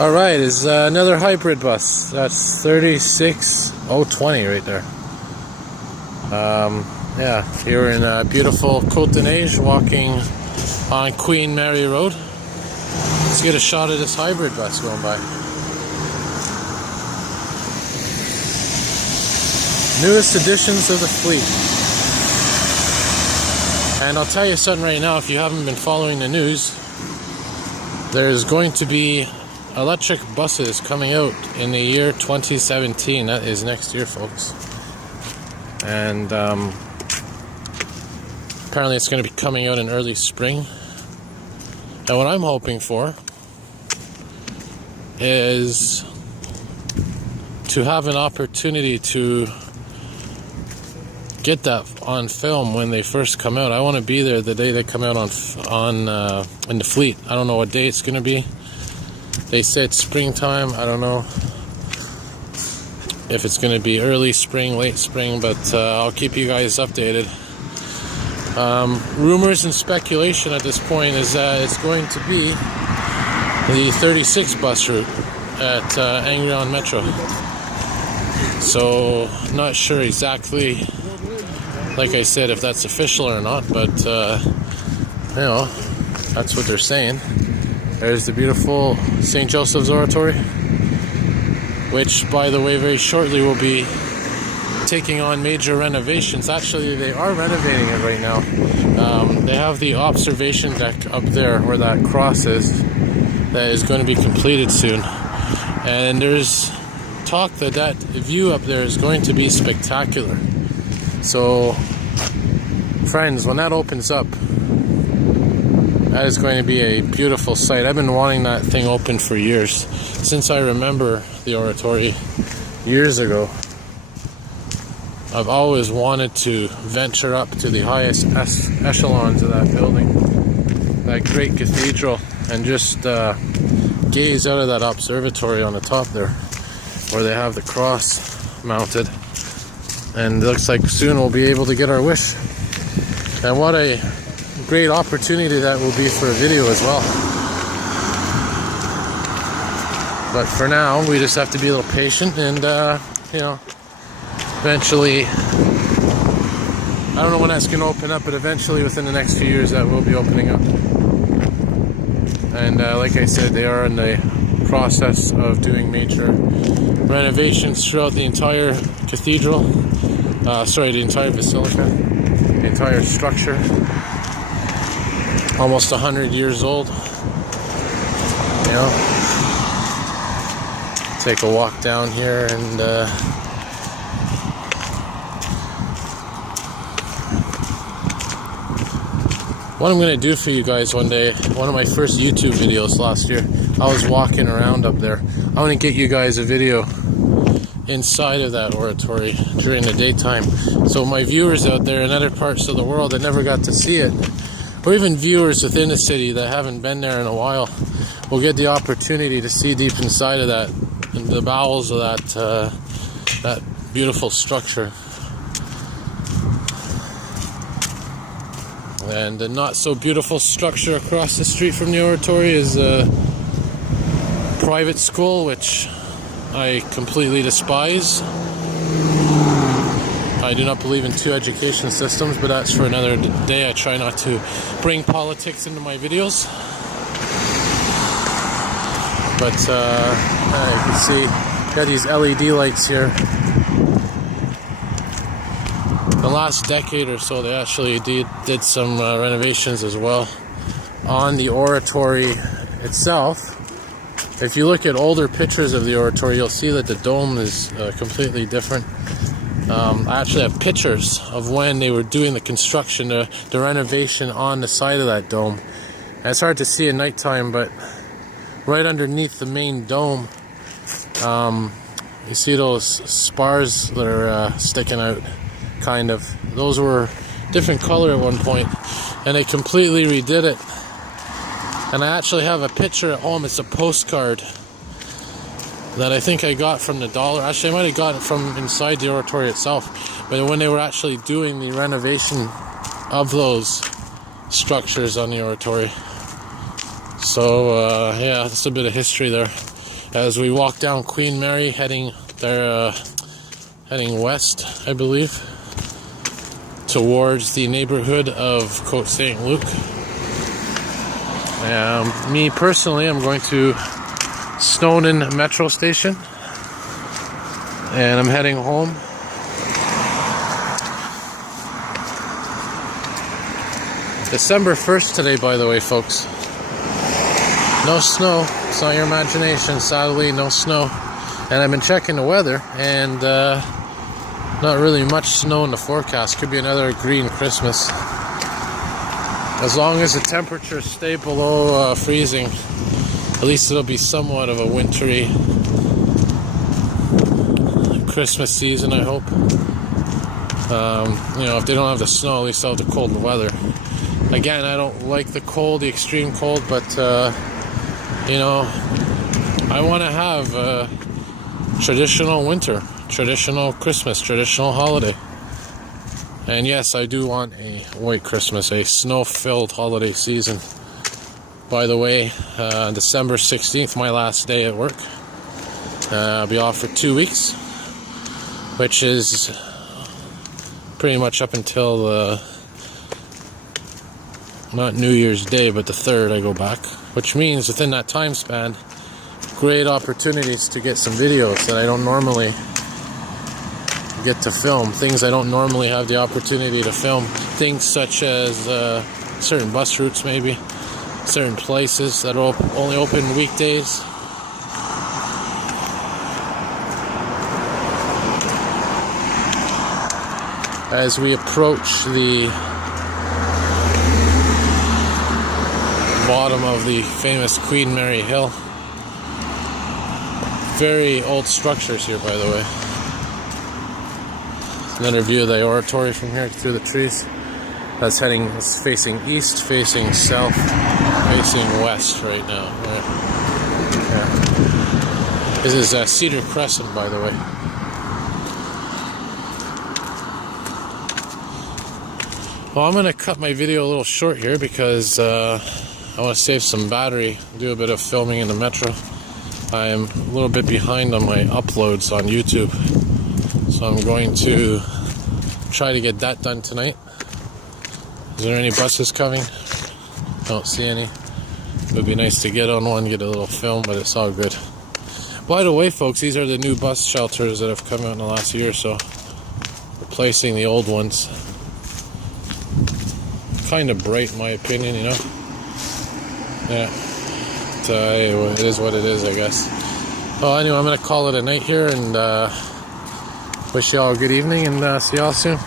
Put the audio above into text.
Alright, is another hybrid bus. That's 36020 right there. Yeah, here in beautiful Côte-des-Neiges, walking on Queen Mary Road. Let's get a shot of this hybrid bus going by. Newest additions of the fleet. And I'll tell you something right now, if you haven't been following the news, there's going to be electric buses coming out in the year 2017. That is next year, folks. And apparently it's going to be coming out in early spring. And what I'm hoping for is to have an opportunity to get that on film when they first come out. I want to be there the day they come out in the fleet. I don't know what day it's going to be. They said springtime. I don't know if it's going to be early spring, late spring, but I'll keep you guys updated. Rumors and speculation at this point is that it's going to be the 36 bus route at Angrion Metro. So, not sure exactly, like I said, if that's official or not, but you know, that's what they're saying. There's the beautiful St. Joseph's Oratory, which, by the way, very shortly will be taking on major renovations. Actually, they are renovating it right now. They have the observation deck up there where that cross is, that is going to be completed soon. And there's talk that that view up there is going to be spectacular. So, friends, when that opens up, that is going to be a beautiful sight. I've been wanting that thing open for years. Since I remember the oratory years ago, I've always wanted to venture up to the highest echelons of that building, that great cathedral, and just gaze out of that observatory on the top there, where they have the cross mounted. And it looks like soon we'll be able to get our wish. And what a great opportunity that will be for a video as well. But for now, we just have to be a little patient and, you know, eventually, I don't know when that's going to open up, but eventually within the next few years that will be opening up. And like I said, they are in the process of doing major renovations throughout the entire cathedral. The entire basilica, the entire structure. Almost 100 years old. You know, take a walk down here and what I'm going to do for you guys one day, one of my first YouTube videos last year, I was walking around up there. I want to get you guys a video inside of that oratory during the daytime, so my viewers out there in other parts of the world that never got to see it, or even viewers within the city that haven't been there in a while, will get the opportunity to see deep inside of that, in the bowels of that beautiful structure. And the not so beautiful structure across the street from the oratory is a private school, which I completely despise. I do not believe in two education systems, but that's for another day. I try not to bring politics into my videos. But you can see, got these LED lights here. The last decade or so, they actually did some renovations as well on the oratory itself. If you look at older pictures of the oratory, you'll see that the dome is completely different. I actually have pictures of when they were doing the construction, the renovation on the side of that dome. And it's hard to see at nighttime, but right underneath the main dome, you see those spars that are sticking out, kind of. Those were different color at one point, and they completely redid it. And I actually have a picture at home. It's a postcard that I think I got from the dollar. Actually, I might have got it from inside the oratory itself. But when they were actually doing the renovation of those structures on the oratory. So, yeah, that's a bit of history there. as we walk down Queen Mary, heading west, I believe, towards the neighborhood of Côte St. Luc. Me personally, I'm going to Snowdon Metro Station, and I'm heading home. December 1st today, by the way, folks. No snow. It's not your imagination. Sadly, no snow. And I've been checking the weather, and not really much snow in the forecast. Could be another green Christmas. As long as the temperatures stay below freezing, at least it'll be somewhat of a wintry Christmas season, I hope. You know, if they don't have the snow, at least they'll have the cold weather. Again, I don't like the cold, the extreme cold, but you know, I want to have traditional winter, traditional Christmas, traditional holiday. And yes, I do want a white Christmas, a snow-filled holiday season. By the way, December 16th, my last day at work. I'll be off for 2 weeks, which is pretty much up until not New Year's Day, but the 3rd I go back. Which means within that time span, great opportunities to get some videos that I don't normally get to film. Things I don't normally have the opportunity to film. Things such as certain bus routes, maybe. Certain places that are only open weekdays. As we approach the bottom of the famous Queen Mary Hill. Very old structures here, by the way. Another view of the oratory from here through the trees. That's facing east, facing south, facing west right now. Right. Yeah. This is Cedar Crescent, by the way. Well, I'm going to cut my video a little short here because I want to save some battery, do a bit of filming in the metro. I'm a little bit behind on my uploads on YouTube, so I'm going to try to get that done tonight. Is there any buses coming? Don't see any. It would be nice to get on one, get a little film, but it's all good. By the way, folks, these are the new bus shelters that have come out in the last year or so, replacing the old ones. Kind of bright in my opinion, you know. Yeah, it is what it is, I guess. Well, anyway, I'm going to call it a night here, and wish you all a good evening, and see y'all soon.